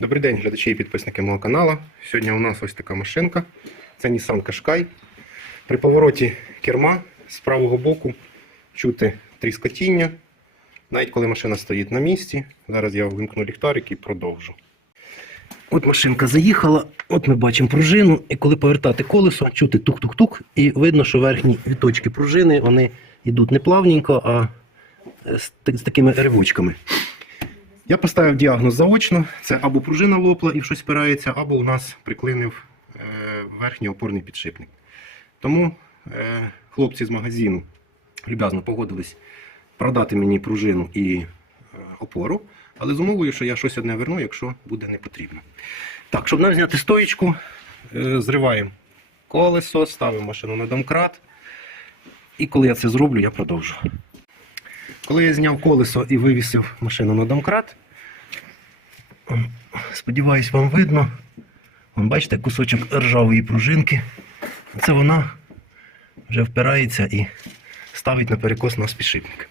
Добрий день, глядачі і підписники мого каналу. Сьогодні у нас ось така машинка. Це Nissan Qashqai. При повороті керма з правого боку чути тріскотіння, навіть коли машина стоїть на місці. Зараз я вимкну ліхтарик і продовжу. От машинка заїхала, от ми бачимо пружину, і коли повертати колесо, чути тук-тук-тук, і видно, що верхні віточки пружини вони йдуть не плавненько, а з такими ривочками. Я поставив діагноз заочно. Це або пружина лопла і щось спирається, або у нас приклинив е, верхній опорний підшипник. Тому е, хлопці з магазину люб'язно погодились продати мені пружину і е, опору, але з умовою, що я щось одне верну, якщо буде не потрібно. Так, щоб нам зняти стоїчку, зриваємо колесо, ставимо машину на домкрат. І коли я це зроблю, я продовжу. Коли я зняв колесо і вивісив машину на домкрат, сподіваюсь, вам видно. Вон, бачите, кусочок ржавої пружинки. Це вона вже впирається і ставить на перекос нас підшипник.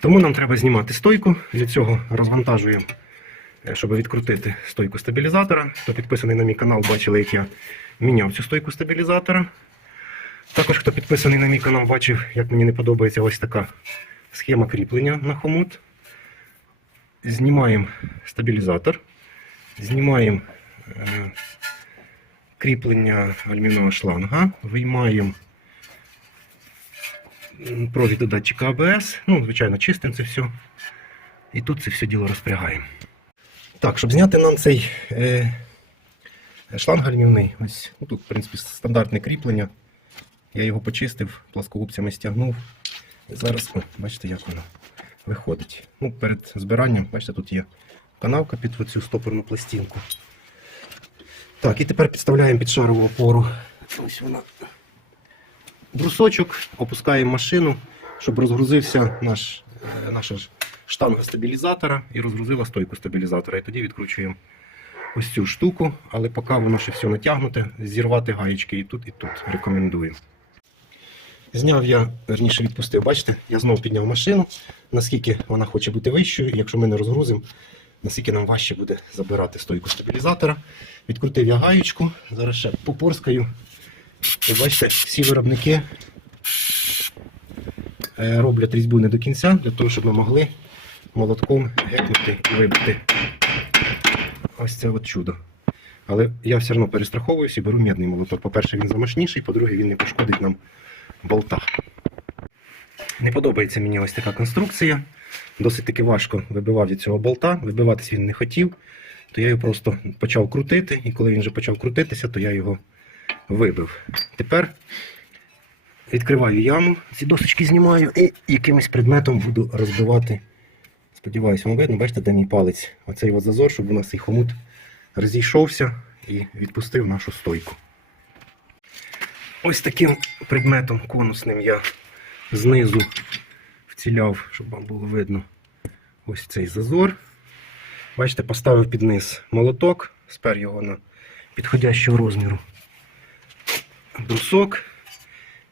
Тому нам треба знімати стойку. Для цього розвантажуємо, е, щоб відкрутити стойку стабілізатора. Хто підписаний на мій канал, бачили, як я міняв цю стойку стабілізатора. Також, хто підписаний на мій канал, бачив, як мені не подобається ось така схема кріплення на хомут. Знімаємо стабілізатор, знімаємо е, кріплення алюмінієвого шланга, виймаємо провід до датчика АБС. Ну, звичайно, чистимо це все. І тут це все діло розпрягаємо. Так, щоб зняти нам цей е, шланг алюмінієвий, ось ну, тут, в принципі, стандартне кріплення. Я його почистив, пласкогубцями стягнув. Зараз, о, бачите, як воно виходить. Ну, перед збиранням, бачите, тут є канавка під оцю стопорну пластинку. Так, і тепер підставляємо під шарову опору. Ось вона. Брусочок, опускаємо машину, щоб розгрузився наш, е, наша штанга стабілізатора і розгрузила стойку стабілізатора. І тоді відкручуємо ось цю штуку, але поки воно ще все натягнуте, зірвати гаєчки і тут, і тут рекомендую. Зняв я, верніше відпустив, бачите, я знову підняв машину, наскільки вона хоче бути вищою, якщо ми не розгрузимо, наскільки нам важче буде забирати стойку стабілізатора. Відкрутив я гаєчку, зараз ще попорскаю. І бачите, всі виробники е, роблять різьбу не до кінця, для того, щоб ми могли молотком гекнути і вибити ось це от чудо. Але я все одно перестраховуюся і беру мідний молоток. По-перше, він замашніший, по-друге, він не пошкодить нам болта. Не подобається мені ось така конструкція. Досить таки важко вибивав від цього болта. Вибиватись він не хотів, то я його просто почав крутити, і коли він вже почав крутитися, то я його вибив. Тепер відкриваю яму, ці досочки знімаю і якимось предметом буду розбивати. Сподіваюсь, вам видно, бачите, де мій палець. Оцей от зазор, щоб у нас цей хомут розійшовся і відпустив нашу стойку. Ось таким предметом конусним я знизу вціляв, щоб вам було видно ось цей зазор. Бачите, поставив під низ молоток, спер його на підходящого розміру брусок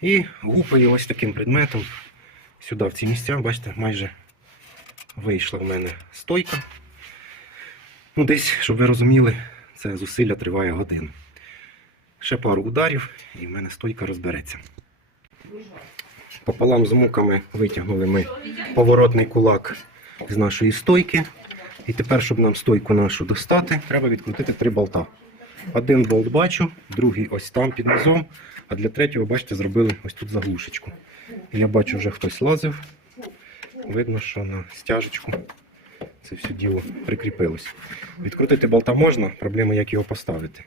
і гупаю ось таким предметом сюди, в ці місця, бачите, майже вийшла в мене стойка. Ну, десь, щоб ви розуміли, це зусилля триває годину. Ще пару ударів, і в мене стойка розбереться. Пополам з муками витягнули ми поворотний кулак з нашої стойки. І тепер, щоб нам стойку нашу достати, треба відкрутити три болта. Один болт бачу, другий ось там під низом, а для третього, бачите, зробили ось тут заглушечку. Я бачу, вже хтось лазив. Видно, що на стяжечку це все діло прикріпилось. Відкрутити болта можна, проблема, як його поставити.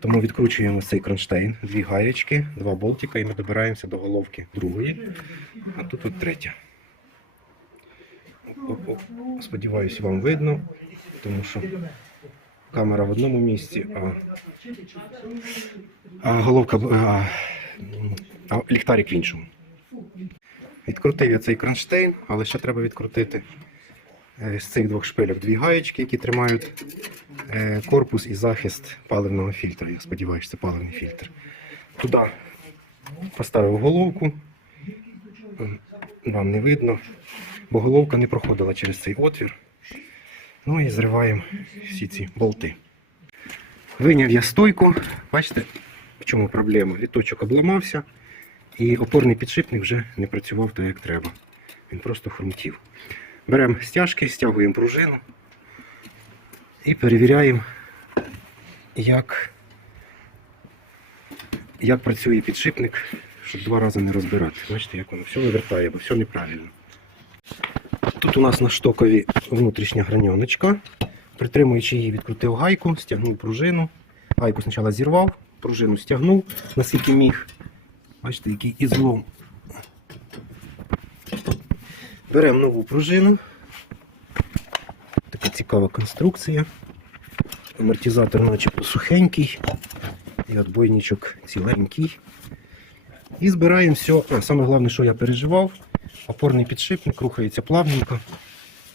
Тому відкручуємо цей кронштейн, дві гаєчки, два болтика, і ми добираємося до головки другої. А тут от третя. Сподіваюсь, вам видно, тому що камера в одному місці, а, а головка а, а ліхтарик в іншому. Відкрутив я цей кронштейн, але ще треба відкрутити з цих двох шпильок дві гаєчки, які тримають е, корпус і захист паливного фільтра. Я сподіваюся, це паливний фільтр. Туди поставив головку. Вам не видно, бо головка не проходила через цей отвір. Ну і зриваємо всі ці болти. Виняв я стойку. Бачите, в чому проблема? Літочок обламався, і опорний підшипник вже не працював так, як треба. Він просто хрумтів. Беремо стяжки, стягуємо пружину і перевіряємо, як, як працює підшипник, щоб два рази не розбирати. Бачите, як воно все вивертає, бо все неправильно. Тут у нас на штокові внутрішня граньоночка. Притримуючи її, відкрутив гайку, стягнув пружину. Гайку спочатку зірвав, пружину стягнув, наскільки міг. Бачите, який ізлом. Беремо нову пружину. Така цікава конструкція. Амортизатор начебто сухенький. І отбойничок ціленький. І збираємо все. А, саме головне, що я переживав. Опорний підшипник рухається плавненько.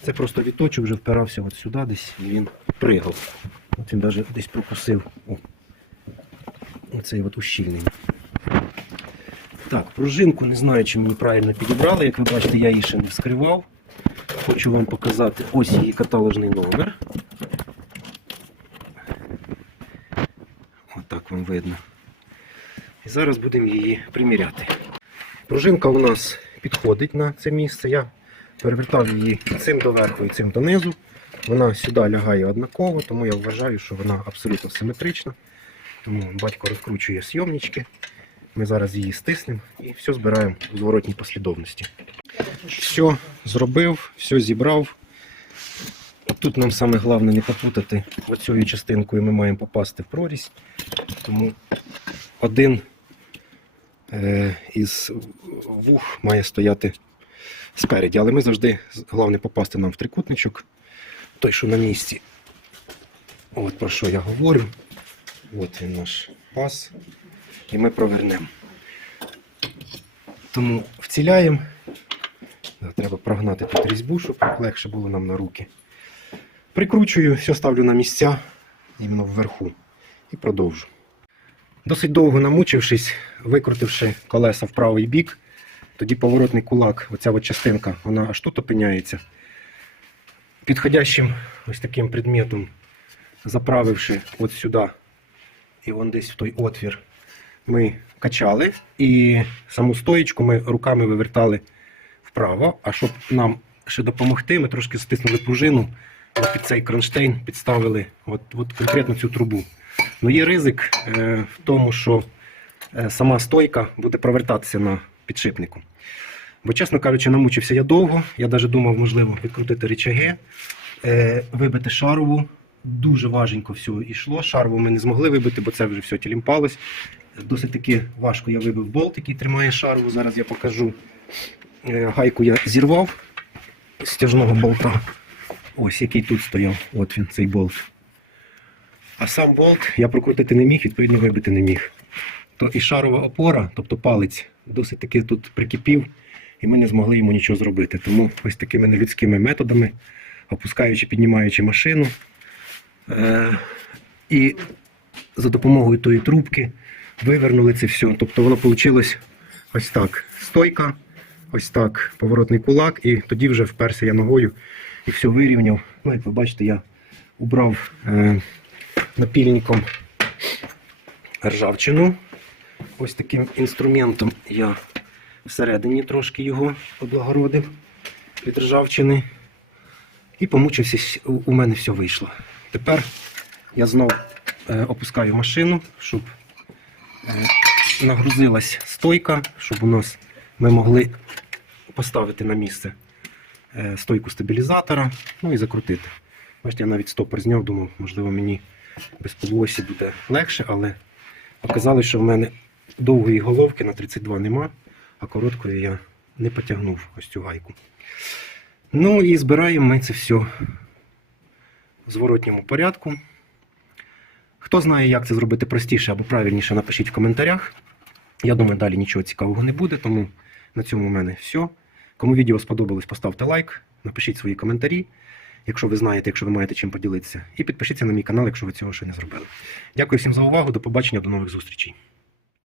Це просто віточок вже впирався от сюди десь і він пригав. От він навіть десь прокусив. О. Оцей от ущільнення. Так, пружинку не знаю, чи мені правильно підібрали. Як ви бачите, я її ще не вскривав. Хочу вам показати ось її каталожний номер. Отак вам видно. І зараз будемо її приміряти. Пружинка у нас підходить на це місце. Я перевертав її цим доверху і цим донизу. Вона сюди лягає однаково, тому я вважаю, що вона абсолютно симетрична. Тому батько розкручує сйомнички. Ми зараз її стиснемо і все збираємо у зворотній послідовності. Все зробив, все зібрав. Тут нам саме головне не попутати оцією частинкою ми маємо попасти в прорізь. Тому один е, із вух має стояти спереді. Але ми завжди головне попасти нам в трикутничок, той, що на місці. От про що я говорю. От він наш пас. І ми провернемо. Тому вціляємо. Треба прогнати тут різьбу, щоб легше було нам на руки. Прикручую, все ставлю на місця, іменно вверху. І продовжу. Досить довго намучившись, викрутивши колеса в правий бік, тоді поворотний кулак, оця от частинка, вона аж тут опиняється. Підходящим ось таким предметом, заправивши от сюди і вон десь в той отвір, ми качали. І саму стоїчку ми руками вивертали вправо. А щоб нам ще допомогти, ми трошки стиснули пружину, під цей кронштейн підставили от, от конкретно цю трубу. Ну є ризик е, в тому, що е, сама стойка буде провертатися на підшипнику. Бо, чесно кажучи, намучився я довго. Я навіть думав, можливо, відкрутити рычаги, е, вибити шарову. Дуже важенько все йшло. Шарову ми не змогли вибити, бо це вже все тілімпалось. Досить таки важко я вибив болт, який тримає шарову. Зараз я покажу. Е, Гайку я зірвав з стяжного болта. Ось який тут стояв. От він, цей болт. А сам болт я прокрутити не міг, відповідно вибити не міг. То і шарова опора, тобто палець, досить таки тут прикипів, і ми не змогли йому нічого зробити. Тому ось такими нелюдськими методами, опускаючи, піднімаючи машину. Е- і за допомогою тої трубки вивернули це все. Тобто воно вийшло ось так. Стойка, ось так, поворотний кулак, і тоді вже вперся я ногою і все вирівняв. Ну, як ви бачите, я убрав е, напільником ржавчину. Ось таким інструментом я всередині трошки його облагородив від ржавчини. І помучився, у мене все вийшло. Тепер я знов е, опускаю машину, щоб нагрузилась стойка, щоб у нас ми могли поставити на місце е, стойку стабілізатора, ну і закрутити. Бачите, я навіть стопор зняв, думав, можливо, мені без підлосі буде легше, але оказалось, що в мене довгої головки на 32 нема, а короткої я не потягнув ось цю гайку. Ну і збираємо ми це все в зворотньому порядку. Хто знає, як це зробити простіше або правильніше, напишіть в коментарях. Я думаю, далі нічого цікавого не буде, тому на цьому в мене все. Кому відео сподобалось, поставте лайк, напишіть свої коментарі, якщо ви знаєте, якщо ви маєте чим поділитися. І підпишіться на мій канал, якщо ви цього ще не зробили. Дякую всім за увагу, до побачення, до нових зустрічей.